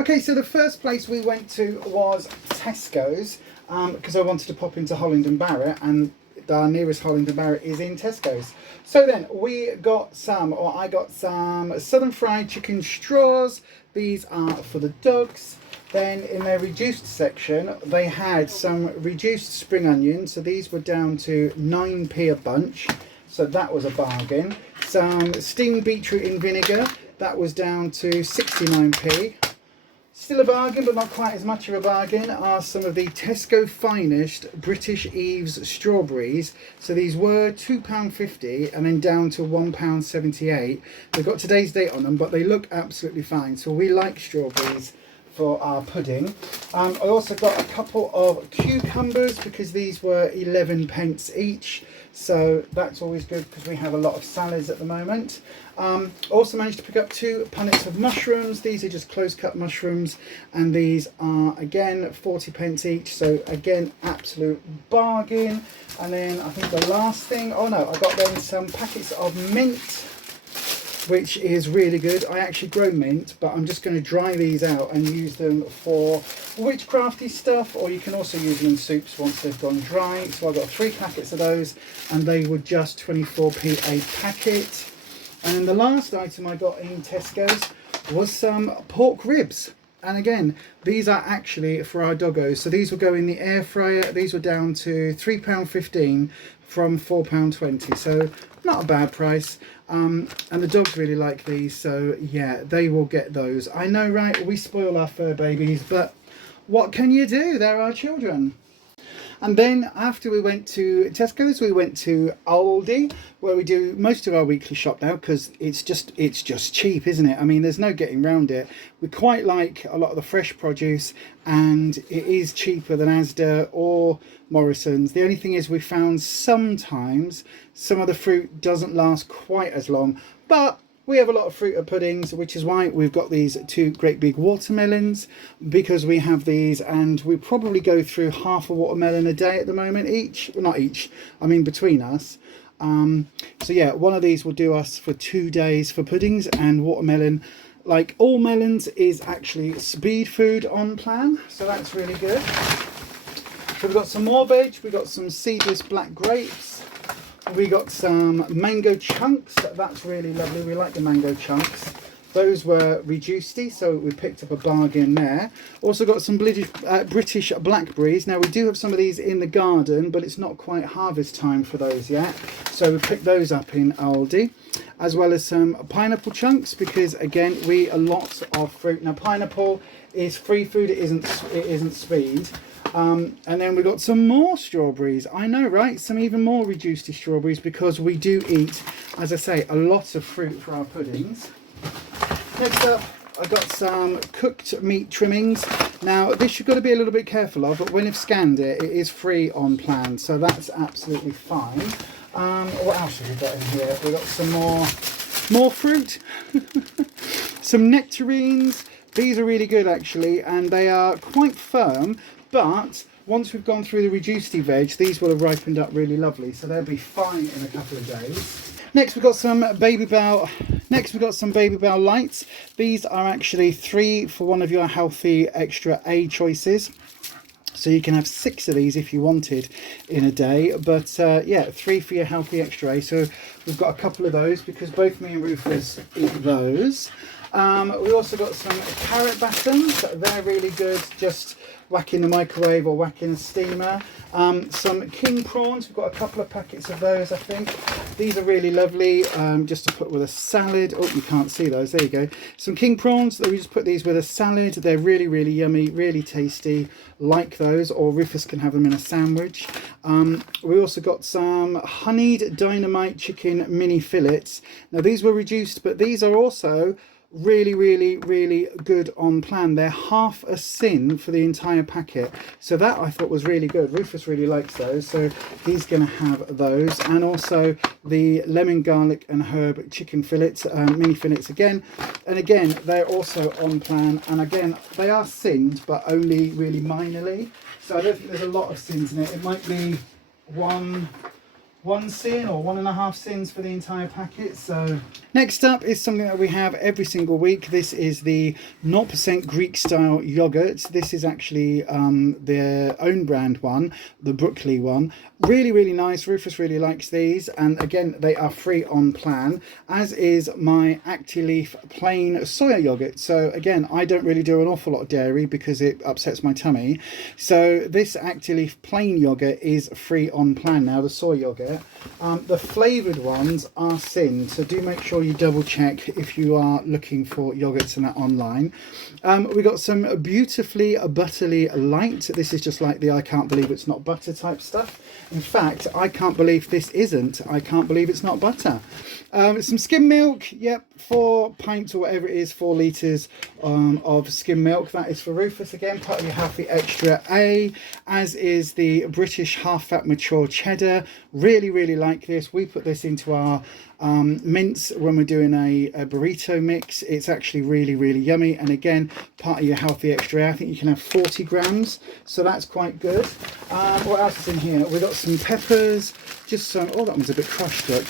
Okay, so the first place we went to was Tesco's because I wanted to pop into Holland and Barrett, and our nearest Holland and Barrett is in Tesco's. So then we got some, or I got some Southern Fried Chicken straws. These are for the dogs. Then in their reduced section, they had some reduced spring onions. So these were down to 9p a bunch. So that was a bargain. Some steamed beetroot in vinegar. That was down to 69p. Still a bargain, but not quite as much of a bargain, are some of the Tesco Finest British Eves strawberries. So these were £2.50 and then down to £1.78. They've got today's date on them, but they look absolutely fine. So we like strawberries for our pudding. I also got a couple of cucumbers because these were 11p each. So that's always good because we have a lot of salads at the moment. Also managed to pick up 2 punnets of mushrooms. These are just close cut mushrooms, and these are again 40p each. So again, absolute bargain. And then I think the last thing, oh no, I got then some packets of mint, which is really good. I actually grow mint, but I'm just going to dry these out and use them for witchcrafty stuff, or you can also use them in soups once they've gone dry. So I got 3 packets of those, and they were just 24p a packet. And then the last item I got in Tesco's was some pork ribs. And again, these are actually for our doggos. So these will go in the air fryer. These were down to £3.15 from £4.20. So not a bad price. And the dogs really like these. So yeah, they will get those. I know, right? We spoil our fur babies, but what can you do? They're our children. And then after we went to Tesco's, we went to Aldi, where we do most of our weekly shop now, because it's just cheap, isn't it? I mean, there's no getting around it. We quite like a lot of the fresh produce, and it is cheaper than Asda or Morrison's. The only thing is we found sometimes some of the fruit doesn't last quite as long, but we have a lot of fruit at puddings, which is why we've got these 2 great big watermelons, because we have these, and we probably go through half a watermelon a day at the moment each. Well, not each, I mean between us. So yeah, one of these will do us for 2 days for puddings, and watermelon, like all melons, is actually speed food on plan, so that's really good. So we've got some more veg, we've got some seedless black grapes. We got some mango chunks. That's really lovely. We like the mango chunks. Those were reducedy, so we picked up a bargain there. Also got some British blackberries. Now we do have some of these in the garden, but it's not quite harvest time for those yet. So we picked those up in Aldi, as well as some pineapple chunks, because again, we eat a lot of fruit. Now pineapple is free food. It isn't speed. And then we got some more strawberries. I know, right? Some even more reduced strawberries, because we do eat, as I say, a lot of fruit for our puddings. Next up, I got some cooked meat trimmings. Now, this you've got to be a little bit careful of, but when you've scanned it, it is free on plan, so that's absolutely fine. What else have we got in here? We got some more fruit, some nectarines. These are really good actually, and they are quite firm. But once we've gone through the reduced veg, these will have ripened up really lovely, so they'll be fine in a couple of days. Next we've got some Baby Bell lights. These are actually 3 for one of your healthy extra A choices. So you can have 6 of these if you wanted in a day, but yeah, 3 for your healthy extra A. So we've got a couple of those because both me and Rufus eat those. We also got some carrot batons. They're really good, just whack in the microwave or whack in a steamer. Some king prawns, we've got a couple of packets of those, I think. These are really lovely, just to put with a salad. Oh, you can't see those, there you go. Some king prawns, we just put these with a salad. They're really, really yummy, really tasty, like those, or Rufus can have them in a sandwich. We also got some honeyed dynamite chicken mini fillets. Now these were reduced, but these are also really, really, really good on plan. They're half a sin for the entire packet, so that I thought was really good. Rufus really likes those, so he's going to have those. And also the lemon, garlic and herb chicken fillets, mini fillets again, and again they're also on plan, and again they are sinned, but only really minorly, so I don't think there's a lot of sins in it. It might be one 1 sin or 1.5 sins for the entire packet. So next up is something that we have every single week. This is the 0% Greek style yogurt. This is actually their own brand one, the Brooklyn one. Really, really nice. Rufus really likes these, and again, they are free on plan, as is my Actileaf plain soya yogurt. So again, I don't really do an awful lot of dairy because it upsets my tummy. So this Actileaf plain yogurt is free on plan now, the soy yogurt. The flavoured ones are sin, so do make sure you double check if you are looking for yogurts and that online. We got some beautifully butterly light. This is just like the I can't believe it's not butter type stuff. In fact, I can't believe this isn't. I can't believe it's not butter. Some skim milk. Yep, 4 pints or whatever it is, 4 litres of skim milk. That is for Rufus again, part of your Healthy Extra A, as is the British half fat mature cheddar. Really, really like this. We put this into our mince when we're doing a burrito mix. It's actually really, really yummy, and again, part of your Healthy Extra. I think you can have 40 grams, so that's quite good. What else is in here? We've got some peppers, just some, oh, that one's a bit crushed, look.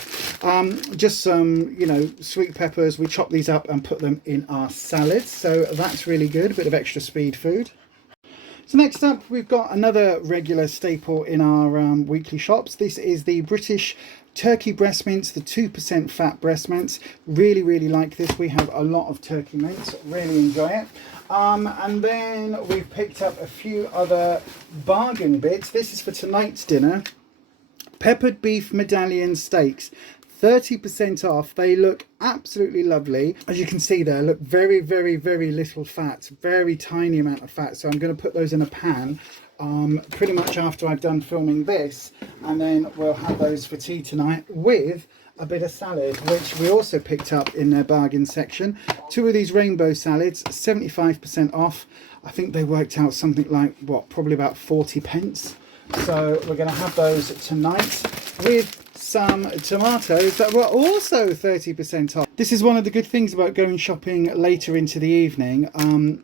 Just some, you know, sweet peppers. We chop these up and put them in our salads, so that's really good. A bit of extra speed food. So next up, we've got another regular staple in our weekly shops. This is the British turkey breast mince, the 2% fat breast mince. Really, really like this. We have a lot of turkey mince. Really enjoy it. And then we've picked up a few other bargain bits. This is for tonight's dinner. Peppered beef medallion steaks. 30% off. They look absolutely lovely. As you can see there, look, very, very, very little fat, very tiny amount of fat. So I'm going to put those in a pan pretty much after I've done filming this, and then we'll have those for tea tonight with a bit of salad, which we also picked up in their bargain section. 2 of these rainbow salads, 75% off. I think they worked out something like, what, probably about 40 pence. So we're going to have those tonight with some tomatoes that were also 30% off. This is one of the good things about going shopping later into the evening,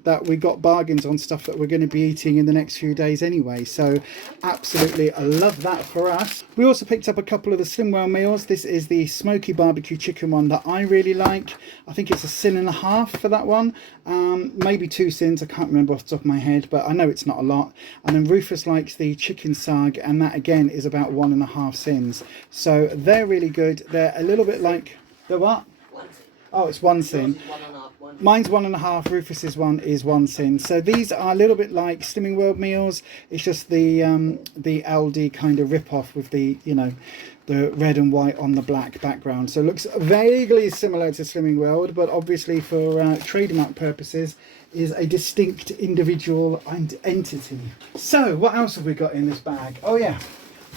that we got bargains on stuff that we're going to be eating in the next few days anyway. So absolutely, I love that for us. We also picked up a couple of the Slimwell meals. This is the smoky barbecue chicken one that I really like. I think it's 1.5 sins for that one. Maybe 2 sins, I can't remember off the top of my head, but I know it's not a lot. And then Rufus likes the chicken sag, and that again is about 1.5 sins. So they're really good. They're a little bit like the what? Oh, it's 1 sin. Mine's 1.5. Rufus's one is 1 sin. So these are a little bit like Slimming World meals. It's just the Aldi kind of rip-off with the, you know, the red and white on the black background. So it looks vaguely similar to Slimming World, but obviously for trademark purposes is a distinct individual entity. So what else have we got in this bag? Oh yeah,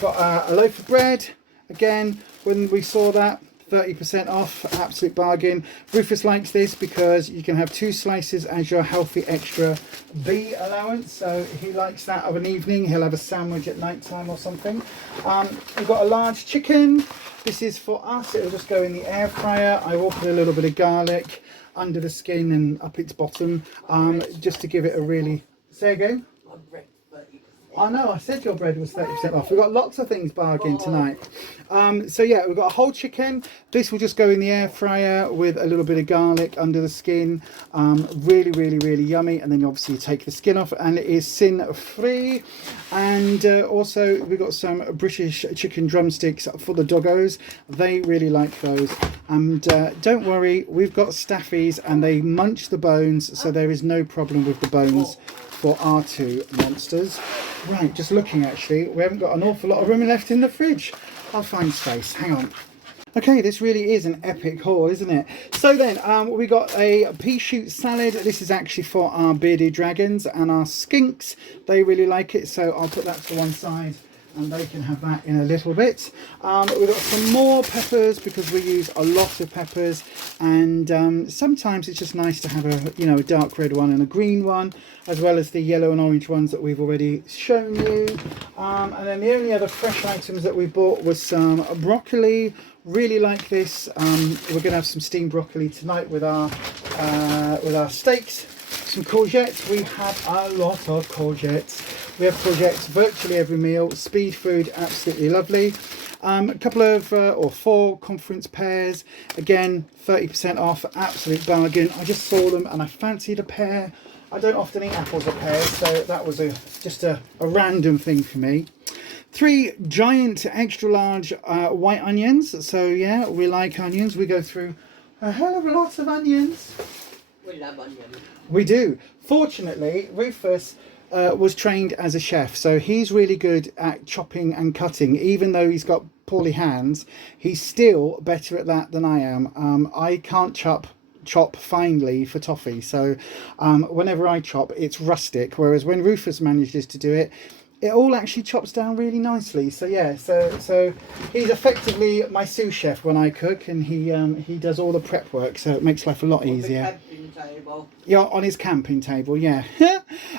got a loaf of bread. Again, when we saw that, 30% off, absolute bargain. Rufus likes this because you can have 2 slices as your Healthy Extra B allowance. So he likes that of an evening. He'll have a sandwich at night time or something. We've got a large chicken. This is for us. It'll just go in the air fryer. I will put a little bit of garlic under the skin and up its bottom, just to give it a really... Say again? I know, I said your bread was 30% off. We've got lots of things bargain tonight. So yeah, we've got a whole chicken. This will just go in the air fryer with a little bit of garlic under the skin. Really, really, really yummy. And then obviously you take the skin off, and it is sin free. And also we've got some British chicken drumsticks for the doggos. They really like those. And don't worry, we've got staffies and they munch the bones, so there is no problem with the bones for our 2 monsters. Right, just looking actually, we haven't got an awful lot of room left in the fridge. I'll find space, hang on. Okay, this really is an epic haul, isn't it? So then, we got a pea shoot salad. This is actually for our bearded dragons and our skinks. They really like it, so I'll put that to one side and they can have that in a little bit. We've got some more peppers because we use a lot of peppers, and sometimes it's just nice to have a, you know, a dark red one and a green one, as well as the yellow and orange ones that we've already shown you. And then the only other fresh items that we bought was some broccoli. Really like this. We're going to have some steamed broccoli tonight with our steaks. Some courgettes. We have a lot of courgettes. We have courgettes virtually every meal. Speed food, absolutely lovely. A couple of or 4 conference pears, again 30% off, absolute bargain. I just saw them and I fancied a pear. I don't often eat apples or pears, so that was just a random thing for me. 3 giant extra large white onions. So yeah, we like onions. We go through a hell of a lot of onions. We love onions. We do. Fortunately, Rufus was trained as a chef, so he's really good at chopping and cutting. Even though he's got poorly hands, he's still better at that than I am. I can't chop finely for toffee, so whenever I chop, it's rustic, whereas when Rufus manages to do it, it all actually chops down really nicely. So yeah, so he's effectively my sous chef when I cook, and he does all the prep work, so it makes life a lot easier. Yeah, on his camping table, yeah.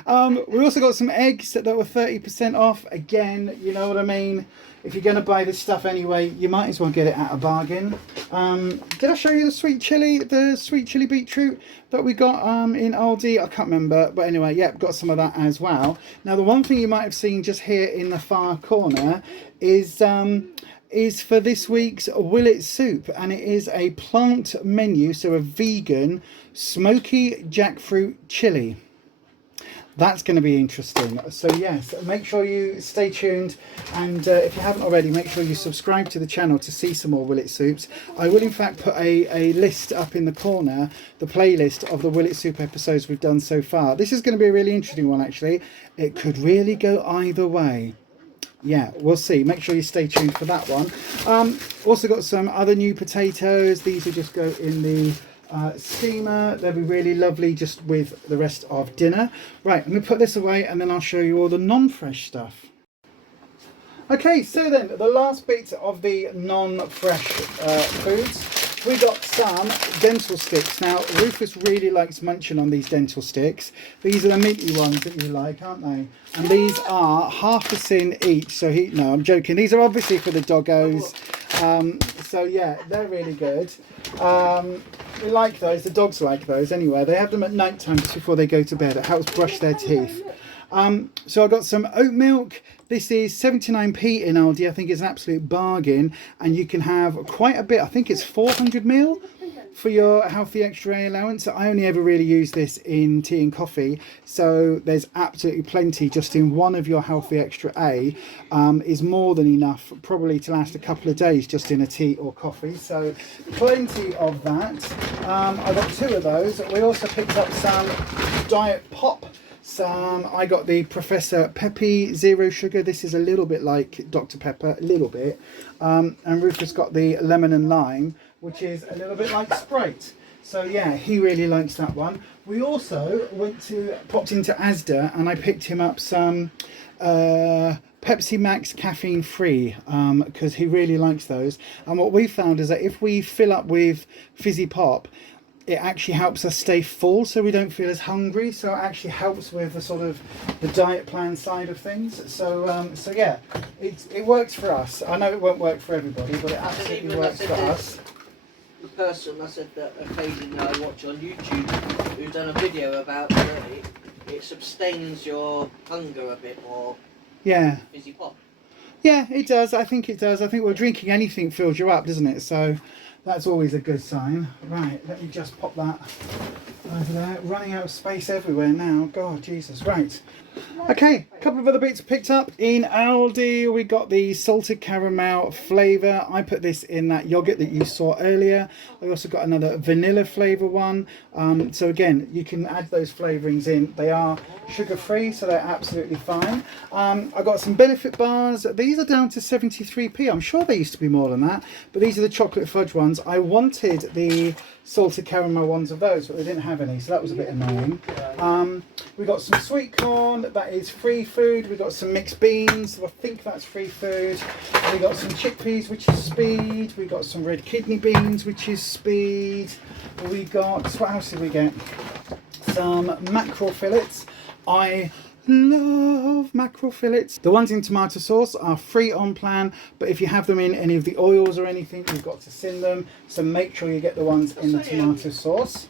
We also got some eggs that were 30% off. Again, you know what I mean? If you're going to buy this stuff anyway, you might as well get it at a bargain. Did I show you the sweet chili beetroot that we got in Aldi? I can't remember, but anyway, yeah, got some of that as well. Now, the one thing you might have seen just here in the far corner is for this week's Willet soup, and it is a plant menu, so a vegan smoky jackfruit chili. That's going to be interesting. So yes, make sure you stay tuned, and if you haven't already, make sure you subscribe to the channel to see some more Willet soups. I will in fact put a list up in the corner, the playlist of the Willet soup episodes we've done so far. This is going to be a really interesting one, actually. It could really go either way. Yeah, we'll see. Make sure you stay tuned for that one. Also got some other new potatoes. These will just go in the steamer. They'll be really lovely just with the rest of dinner. Right, I'm going to put this away and then I'll show you all the non-fresh stuff. Okay, so then the last bit of the non-fresh foods. We got some dental sticks. Now, Rufus really likes munching on these dental sticks. These are the minty ones that you like, aren't they? And these are half a sin each. So no, I'm joking. These are obviously for the doggos. So yeah, they're really good. We like those. The dogs like those anyway. They have them at night time just before they go to bed. It helps brush their teeth. So I got some oat milk. This is 79p in Aldi. I think it's an absolute bargain, and you can have quite a bit. I think it's 400ml for your healthy extra A allowance. I only ever really use this in tea and coffee, so there's absolutely plenty just in one of your healthy extra A. Is more than enough probably to last a couple of days just in a tea or coffee, so plenty of that. I got 2 of those. We also picked up some diet pop. I got the Professor Peppy Zero Sugar. This is a little bit like Dr. Pepper, a little bit. And Rufus got the Lemon and Lime, which is a little bit like Sprite. So yeah, he really likes that one. We also popped into Asda and I picked him up some Pepsi Max caffeine free because he really likes those. And what we found is that if we fill up with fizzy pop, it actually helps us stay full, so we don't feel as hungry. So it actually helps with the sort of the diet plan side of things. So yeah, it works for us. I know it won't work for everybody, but it absolutely works for us. The person I said that occasionally I watch on YouTube, who's done a video about it sustains your hunger a bit more. Yeah. Fizzy pop. Yeah, it does. I think it does. I think drinking anything fills you up, doesn't it? So that's always a good sign. Right, let me just pop that over there. Running out of space everywhere now. God, Jesus. Right. Okay, a couple of other bits picked up in Aldi. We got the salted caramel flavour. I put this in that yogurt that you saw earlier. I also got another vanilla flavour one. So again, you can add those flavourings in. They are sugar free, so they're absolutely fine. I got some Benefit bars. These are down to 73p. I'm sure they used to be more than that, but these are the chocolate fudge ones. I wanted the salted caramel ones of those, but they didn't have any, so that was a bit annoying. We got some sweet corn. That is free food. We got some mixed beans. I think that's free food. We got some chickpeas, which is speed. We got some red kidney beans, which is speed. We got, what else did we get? Some mackerel fillets. I love mackerel fillets. The ones in tomato sauce are free on plan, but if you have them in any of the oils or anything, you've got to sin them. So make sure you get the ones in the tomato sauce.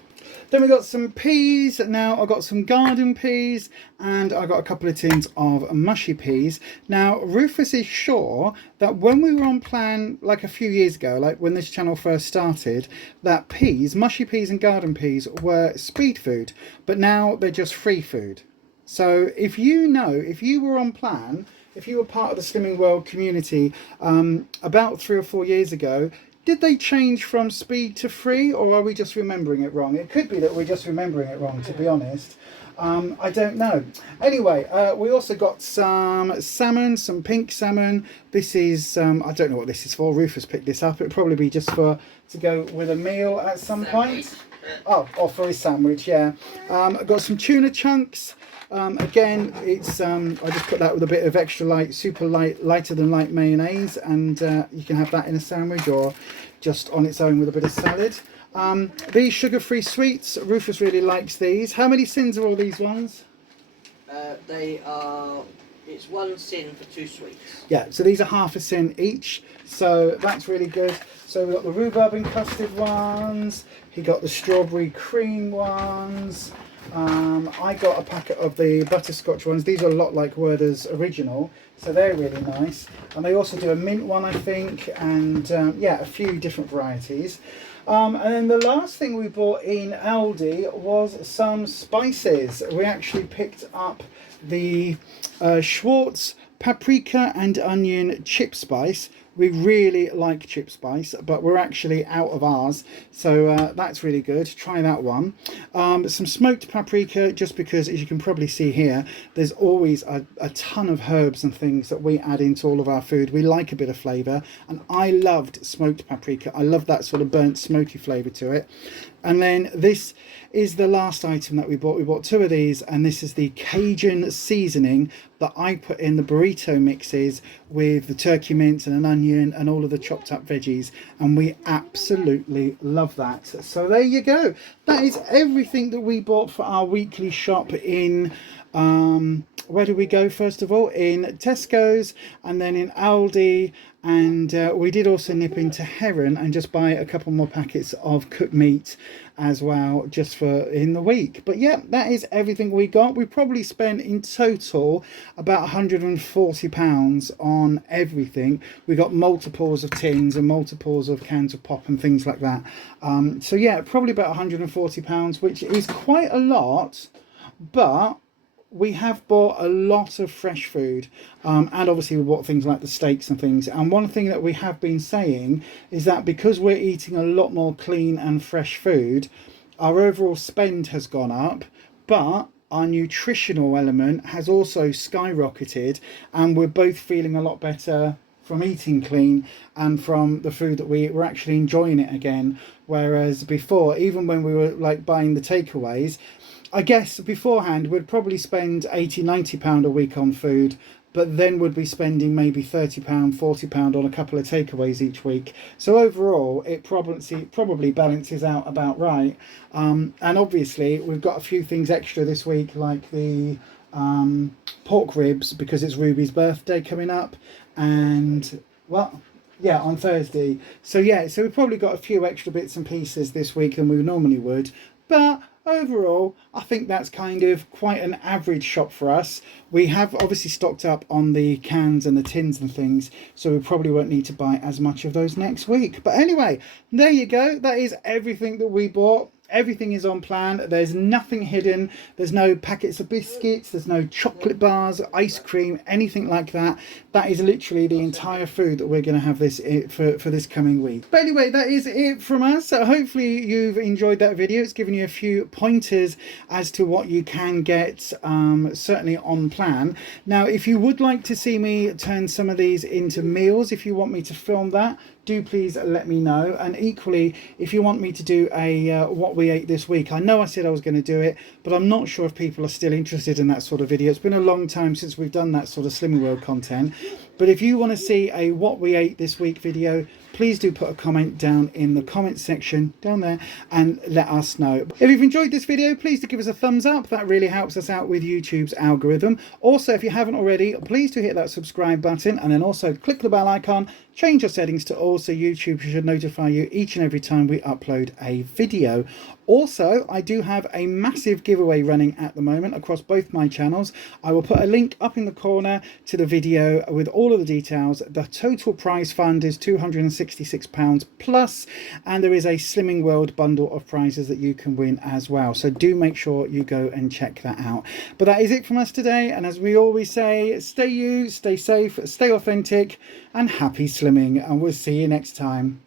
Then we got some peas. Now I got some garden peas, and I got a couple of tins of mushy peas. Now Rufus is sure that when we were on plan like a few years ago, like when this channel first started, that peas, mushy peas and garden peas were speed food, but now they're just free food. So if you know, if you were on plan, if you were part of the Slimming World community about 3 or 4 years ago, did they change from speed to free, or are we just remembering it wrong? It could be that we're just remembering it wrong, to be honest. I don't know. Anyway, we also got some salmon, some pink salmon. This is, I don't know what this is for. Rufus picked this up. It'd probably be just to go with a meal at some point. Oh, or for his sandwich, yeah. I've got some tuna chunks. Again, it's I just put that with a bit of extra light, super light, lighter than light mayonnaise, and you can have that in a sandwich or just on its own with a bit of salad. These sugar-free sweets, Rufus really likes these. How many sins are all these ones? They are, it's 1 sin for 2 sweets. Yeah, so these are half a sin each, so that's really good. So we've got the rhubarb and custard ones, he got the strawberry cream ones. I got a packet of the butterscotch ones. These are a lot like Werther's original, so they're really nice. And they also do a mint one, I think, and yeah, a few different varieties. And then the last thing we bought in Aldi was some spices. We actually picked up the Schwartz paprika and onion chip spice. We really like chip spice, but we're actually out of ours, so that's really good. Try that one. Some smoked paprika, just because, as you can probably see here, there's always a ton of herbs and things that we add into all of our food. We like a bit of flavour, and I loved smoked paprika. I love that sort of burnt smoky flavour to it. And then this is the last item that we bought. We bought 2 of these, and this is the Cajun seasoning that I put in the burrito mixes with the turkey mince and an onion and all of the chopped up veggies, and we absolutely love that. So there you go. That is everything that we bought for our weekly shop in where did we go first of all? In Tesco's, and then in Aldi, and we did also nip into Heron and just buy a couple more packets of cooked meat as well, just for in the week. But yeah, that is everything we got. We probably spent in total about £140 on everything. We got multiples of tins and multiples of cans of pop and things like that. So yeah, probably about £140, which is quite a lot, but we have bought a lot of fresh food, and obviously we bought things like the steaks and things. And one thing that we have been saying is that because we're eating a lot more clean and fresh food, our overall spend has gone up, but our nutritional element has also skyrocketed, and we're both feeling a lot better from eating clean and from the food that we eat. We're actually enjoying it again, whereas before, even when we were like buying the takeaways, I guess beforehand we'd probably spend £80–90 a week on food, but then would be spending maybe £30, £40 on a couple of takeaways each week. So overall it probably balances out about right. And obviously we've got a few things extra this week, like the pork ribs, because it's Ruby's birthday coming up, and well, yeah, on Thursday. So yeah, so we've probably got a few extra bits and pieces this week than we normally would, but overall, I think that's kind of quite an average shop for us. We have obviously stocked up on the cans and the tins and things, so we probably won't need to buy as much of those next week. But anyway, there you go. That is everything that we bought. Everything is on plan. There's nothing hidden. There's no packets of biscuits. There's no chocolate bars, ice cream, anything like that. That is literally the entire food that we're going to have this for this coming week. But anyway, that is it from us. So hopefully you've enjoyed that video. It's given you a few pointers as to what you can get, certainly on plan. Now, if you would like to see me turn some of these into meals, if you want me to film that, do please let me know. And equally, if you want me to do a what we ate this week, I know I said I was going to do it, but I'm not sure if people are still interested in that sort of video. It's been a long time since we've done that sort of Slimming World content. But if you want to see a what we ate this week video, please do put a comment down in the comment section down there and let us know. If you've enjoyed this video, please do give us a thumbs up. That really helps us out with YouTube's algorithm. Also, if you haven't already, please do hit that subscribe button and then also click the bell icon, change your settings to all so YouTube should notify you each and every time we upload a video. Also, I do have a massive giveaway running at the moment across both my channels. I will put a link up in the corner to the video with all of the details. The total prize fund is £266 plus, and there is a Slimming World bundle of prizes that you can win as well. So do make sure you go and check that out. But that is it from us today. And as we always say, stay you, stay safe, stay authentic, and happy slimming. And we'll see you next time.